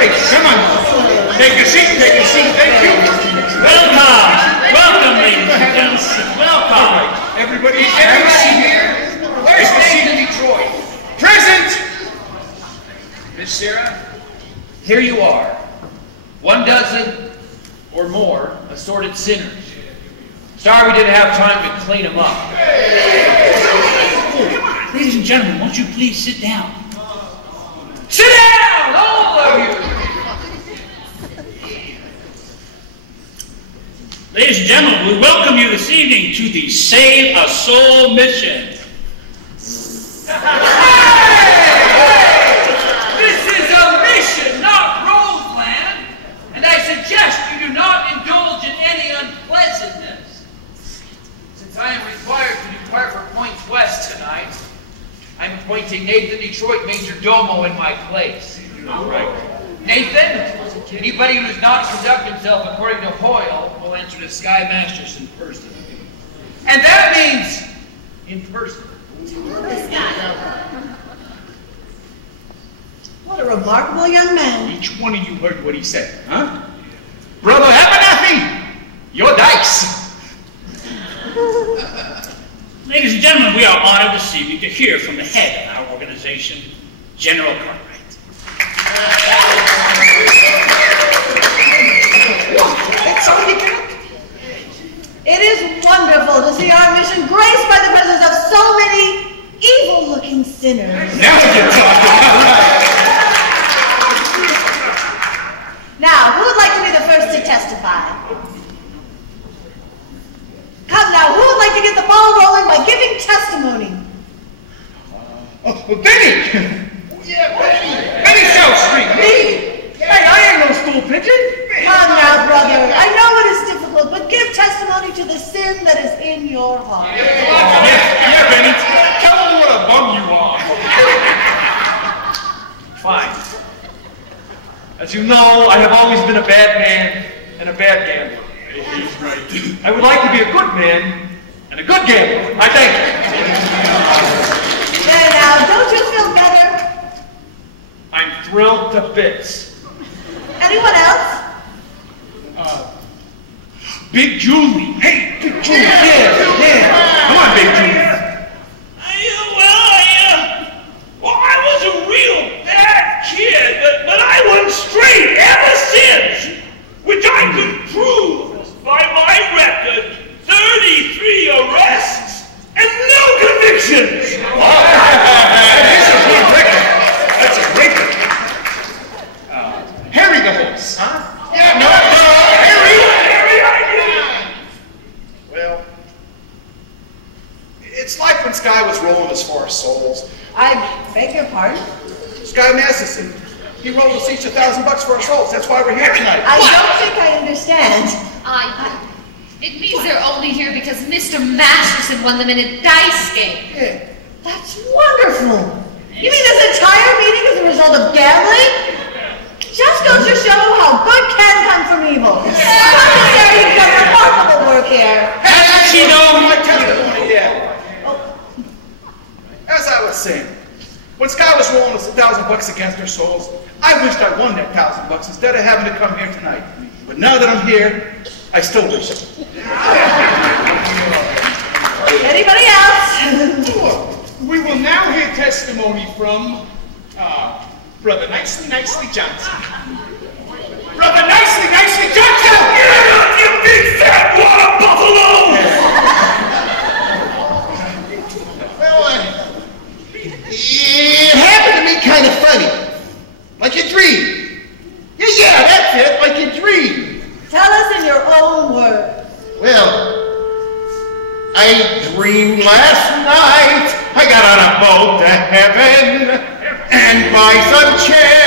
Hurry, come on. Take a seat, thank you. Welcome, ladies and gentlemen. Welcome. Everybody here. Where's Nathan Detroit? Present! Miss Sarah, here you are. 12 or more assorted sinners. Sorry we didn't have time to clean them up. Ladies and gentlemen, won't you please sit down? Sit down, all of you! Ladies and gentlemen, we welcome you this evening to the Save a Soul mission. This is a mission, not Roseland, and I suggest you do not indulge in any unpleasantness. Since I am required to depart for Points West tonight, I'm appointing Nathan Detroit Major Domo in my place. All right. Nathan, anybody who does not conduct himself according to Hoyle will answer to Sky Masters in person. And that means in person. What a remarkable young man. Each one of you heard what he said, huh? Brother Abernathy, your dice. Ladies and gentlemen, we are honored this evening to hear from the head of our organization, General Cartwright. It is wonderful to see our mission graced by the presence of so many evil-looking sinners. Now you're talking. Now, who would like to be the first to testify? Come now, who would like to get the ball rolling by giving testimony? Benny! Yeah, Benny! Benny South Street! Me? Hey, I ain't no stool pigeon! Come now, brother. I know it is difficult, but give testimony to the sin that is in your heart. Yeah, Benny. Tell them what a bum you are. Fine. As you know, I have always been a bad man and a bad gambler. He's right. I would like to be a good man and a good gambler. I thank you. There now, don't you feel better? I'm thrilled to bits. Anyone else? Big Julie. Hey, Big Julie. Yeah. Come on, Big Julie. I was a real bad kid, but I went straight ever since, which I could prove by my record, 33 arrests and no convictions. That's a good record. That's a great record. Harry the horse. Huh? Yeah, no, Harry. Well, it's like when Sky was rolling as far as souls. I beg your pardon? Sky Masterson, he rolled us each $1,000 for our souls. That's why we're here tonight. I don't think I understand. It means they're only here because Mr. Masterson won them in a dice game. Yeah. That's wonderful. You mean this entire meeting is a result of gambling? Just goes to show how good can come from evil. Commissary, you've done remarkable work here. Hasn't she known? My testimony, yeah. As I was saying, when Sky was rolling us $1,000 against our souls, I wished I won that $1,000 instead of having to come here tonight. But now that I'm here, I still wish it. Anybody else? We will now hear testimony from Brother Nicely Johnson. Brother Nicely Johnson! Get up, you big fat water buffalo! Well, it happened to me kind of funny. Like a dream. Yeah, that's it, like a dream. Tell us in your own words. Well, I dreamed last night I got on a boat to heaven, and by some chance